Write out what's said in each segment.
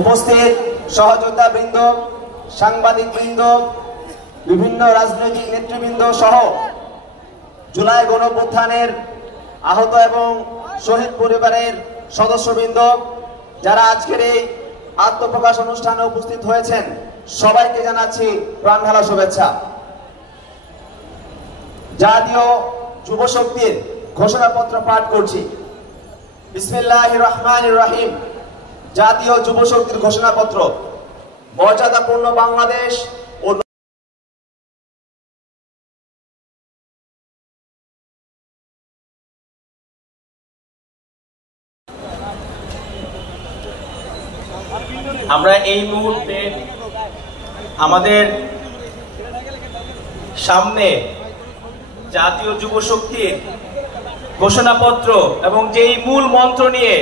উপস্থিত সহযোদ্ধা বৃন্দ, সাংবাদিক বৃন্দ, বিভিন্ন রাজনৈতিক নেতৃবৃন্দ সহ জুলাই গণঅভ্যুত্থানের আহত এবং শহীদ পরিবারের সদস্যবৃন্দ, যারা আজকের এই আত্মপ্রকাশ অনুষ্ঠানে উপস্থিত হয়েছেন, সবাইকে জানাচ্ছি প্রাণঢালা শুভেচ্ছা। জাতীয় যুব শক্তির ঘোষণাপত্র পাঠ করছি। বিসমিল্লাহির রহমানির রহিম। জাতীয় যুব শক্তির ঘোষণাপত্র। মর্যাদাপূর্ণ বাংলাদেশ ও আমরা এই মুহূর্তে আমাদের সামনে জাতীয় যুব শক্তির ঘোষণাপত্র এবং যেই মূল মন্ত্র নিয়ে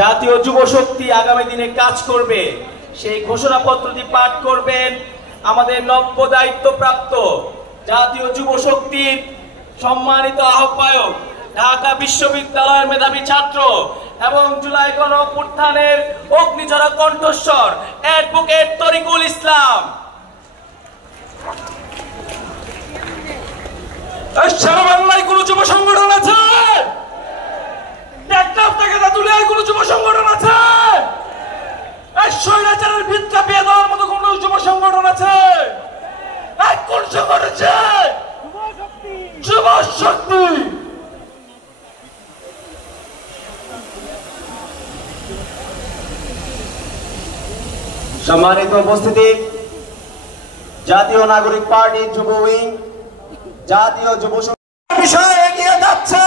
জাতীয় যুব শক্তি আগামী দিনে কাজ করবে, সেই ঘোষণাপত্রটি পাঠ করবেন আমাদের নব্য দায়িত্বপ্রাপ্ত জাতীয় যুব শক্তির সম্মানিত আহ্বায়ক, ঢাকা বিশ্ববিদ্যালয়ের মেধাবী ছাত্র এবং জুলাই গণঅভ্যুত্থানের অগ্নিঝরা কণ্ঠস্বর অ্যাডভোকেট তরিকুল ইসলাম। সারা বাংলায় কোন যুব সংগঠন আছে? টেকনাফ থেকে তেঁতুলিয়ায় কোন যুব সংগঠন আছে? স্বৈরাচারের ভিত কাঁপিয়ে দেওয়ার মতো কোন যুব সংগঠন আছে? কোন সংগঠন আছে? যুব শক্তি। সম্মানিত উপস্থিতি, জাতীয় নাগরিক পার্টি যুব উইং জাতীয় যুব বিষয়ে এগিয়ে যাচ্ছে।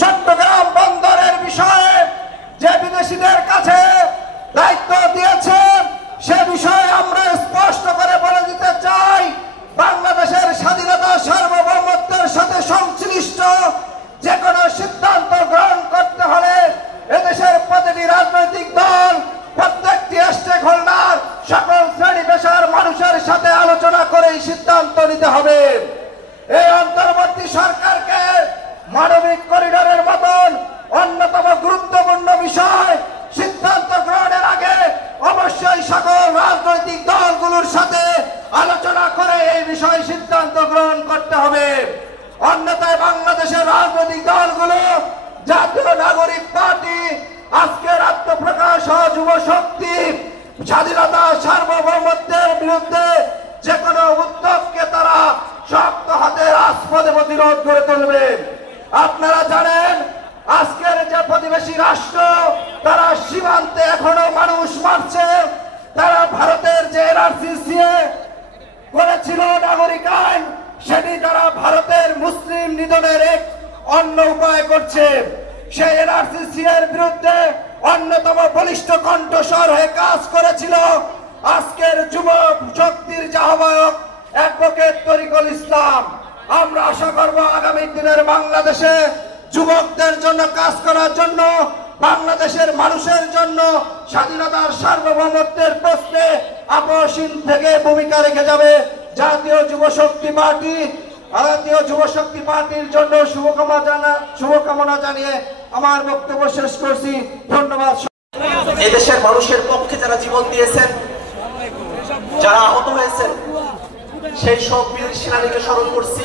চট্টগ্রাম বন্দরের বিষয়ে যে বিদেশিদের কাছে দায়িত্ব দিয়েছে, সে বিষয়ে আমরা স্পষ্ট করে বলে দিতে চাই, বাংলাদেশের স্বাধীনতা সার্বভৌমত্বের সাথে সংশ্লিষ্ট যে কোনো সিদ্ধান্ত গ্রহণ করতে হলে এদেশের প্রতিটি রাজনৈতিক দল, প্রত্যেকটি স্টেক হোল্ডার, সকল শ্রেণী পেশার মানুষের সাথে আলোচনা করে সিদ্ধান্ত নিতে হবে। এই অন্তর্বর্তী সরকারকে মানবিক করিডোরের মতন অন্যতম গুরুত্বপূর্ণ বিষয় সিদ্ধান্ত গ্রহণের আগে অবশ্যই সকল রাজনৈতিক দলগুলোর সাথে আলোচনা করে এই বিষয়ে সিদ্ধান্ত গ্রহণ করতে হবে। অন্যথায় বাংলাদেশের রাজনৈতিক দলগুলো, জাতীয় নাগরিক পার্টি, আজকের আত্মপ্রকাশ যুব শক্তি স্বাধীনতা সার্বভৌমত্বের বিরুদ্ধে যে কোনো উদ্যোগকে তারা শক্ত হাতে রাজপথে প্রতিরোধ করে তুলবে। আপনারা জানেন, আজকের যে প্রতিবেশী রাষ্ট্র, তারা সীমান্তে এখনো মানুষ মারছে। তারা ভারতের যে এনআরসি করেছিল নাগরিক আইন, সেটি তারা ভারতের মুসলিম নিধনের এক অন্য উপায় করছে। সেই এনআরসি এর বিরুদ্ধে অন্যতম বলিষ্ঠ কণ্ঠস্বর হয়ে কাজ করেছিল আজকের যুব শক্তির আহ্বায়ক অ্যাডভোকেট তরিকুল ইসলাম। আমরা আশা করব আগামী দিনের বাংলাদেশে যুবকদের জন্য কাজ করার জন্য, বাংলাদেশের মানুষের জন্য স্বাধীনতার সার্বভৌমত্বের প্রশ্নে আপসহীন থেকে ভূমিকা রেখে যাবে জাতীয় যুব শক্তি পার্টি। জাতীয় যুব শক্তি পার্টির জন্য শুভকামনা জানিয়ে আমার বক্তব্য শেষ করছি। ধন্যবাদ। এদেশের মানুষের পক্ষে যারা জীবন দিয়েছেন, যারা আহত হয়েছেন, সেই সব বীর সেনানীকে স্মরণ করছি।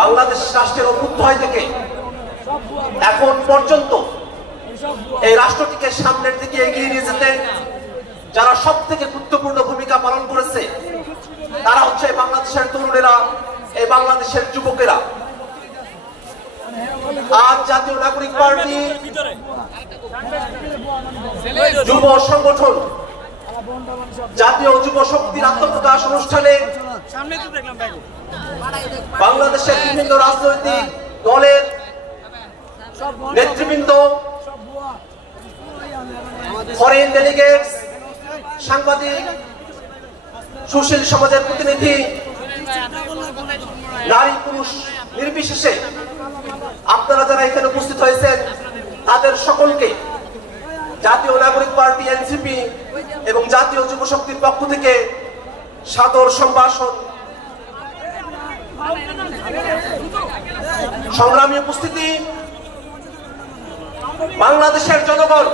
বাংলাদেশ রাষ্ট্রের অভ্যুদয় থেকে এখন পর্যন্ত এই রাষ্ট্রটিকে সামনের দিকে এগিয়ে নিয়ে যেতে যারা সব থেকে গুরুত্বপূর্ণ ভূমিকা পালন করেছে, তারা হচ্ছে বাংলাদেশের তরুণেরা, এই বাংলাদেশের যুবকেরা। আজ জাতীয় নাগরিক পার্টি যুব সংগঠন জাতীয় যুব শক্তির আত্মপ্রকাশ অনুষ্ঠানে বাংলাদেশের বিভিন্ন রাজনৈতিক দলের নেতৃবৃন্দ, ফরেন ডেলিগেটস, সাংবাদিক, সুশীল সমাজের প্রতিনিধি, নারী পুরুষ নির্বিশেষে আপনারা যারা এখানে উপস্থিত হয়েছেন, তাদের সকলকে জাতীয় নাগরিক পার্টি এনসিপি এবং জাতীয় যুব শক্তির পক্ষ থেকে সাদর সম্ভাষণ। সংগ্রামী উপস্থিতি, বাংলাদেশের জনগণ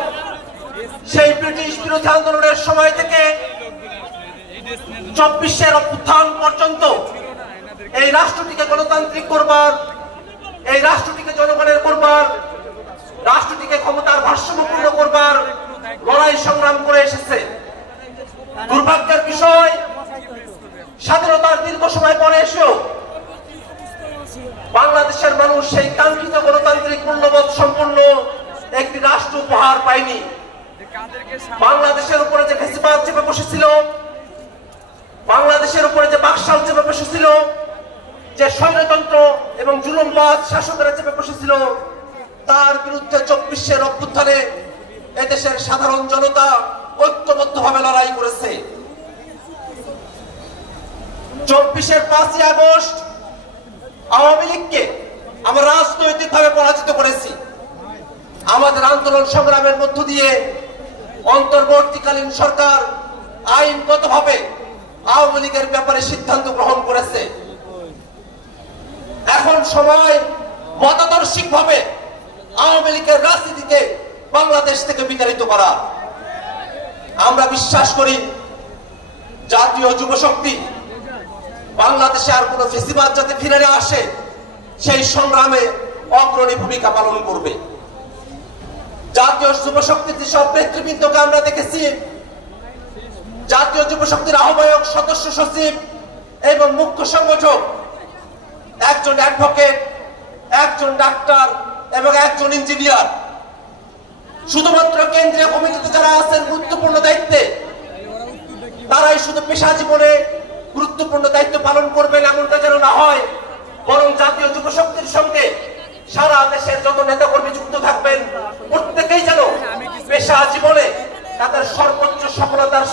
সেই ব্রিটিশ বিরোধী আন্দোলনের সময় থেকে 24 অভ্যুত্থান পর্যন্ত এই রাষ্ট্রটিকে গণতান্ত্রিক করবার, এই রাষ্ট্রটিকে জনগণের করবার, রাষ্ট্রটিকে ক্ষমতার ভারসাম্যপূর্ণ করবার লড়াই সংগ্রাম করে এসেছে। দুর্ভাগ্যের বিষয়, স্বাধীনতার দীর্ঘ সময় পরে এসেও বাংলাদেশের মানুষ সেই কাঙ্ক্ষিত গণতান্ত্রিক মূল্যবোধ সম্পন্ন একটি রাষ্ট্র উপহার পায়নি। বাংলাদেশের উপরে যে ফ্যাসিবাদ চেপে বসেছিল, বাংলাদেশের উপরে যে বাকশাল চেপে বসেছিল, যে স্বৈরতন্ত্র এবং জুলুমবাদ শাসকেরা চেপে বসেছিল, তার বিরুদ্ধে 24 অভ্যুত্থানে এদেশের সাধারণ জনতা ঐক্যবদ্ধভাবে লড়াই করেছে। 24 5ই আগস্ট আওয়ামী লীগকে আমরা রাজনৈতিকভাবে পরাজিত করেছি। আমাদের আন্দোলন সংগ্রামের মধ্য দিয়ে অন্তর্বর্তীকালীন সরকার আইনগতভাবে আওয়ামী লীগের ব্যাপারে সিদ্ধান্ত গ্রহণ করেছে। এখন সময় মতাদর্শিকভাবে আওয়ামী লীগের রাজনীতিকে বাংলাদেশ থেকে বিতাড়িত করা। আমরা বিশ্বাস করি জাতীয় যুব শক্তি বাংলাদেশে আর কোনো ফেসিবাদ যাতে ফিরে না আসে সেই সংগ্রামে অগ্রণী ভূমিকা পালন করবে। জাতীয় যুব শক্তির যেসব নেতৃবৃন্দকে আমরা দেখেছি, জাতীয় যুব শক্তির আহ্বায়ক, সদস্য সচিব এবং মুখ্য সংগঠক, একজন অ্যাডভোকেট, একজন ডাক্তার এবং একজন ইঞ্জিনিয়ার, শুধুমাত্র কেন্দ্রীয় কমিটিতে যারা আছেন গুরুত্বপূর্ণ দায়িত্বে, তারাই শুধু পেশা জীবনে গুরুত্বপূর্ণ দায়িত্ব পালন করবেন এমনটা যেন না হয়, বরং জাতীয় যুব শক্তির সঙ্গে সারা দেশের যত নেতাকর্মী যুক্ত থাকবেন প্রত্যেকেই যেন পেশা জীবনে তাদের সর্বোচ্চ সফলতার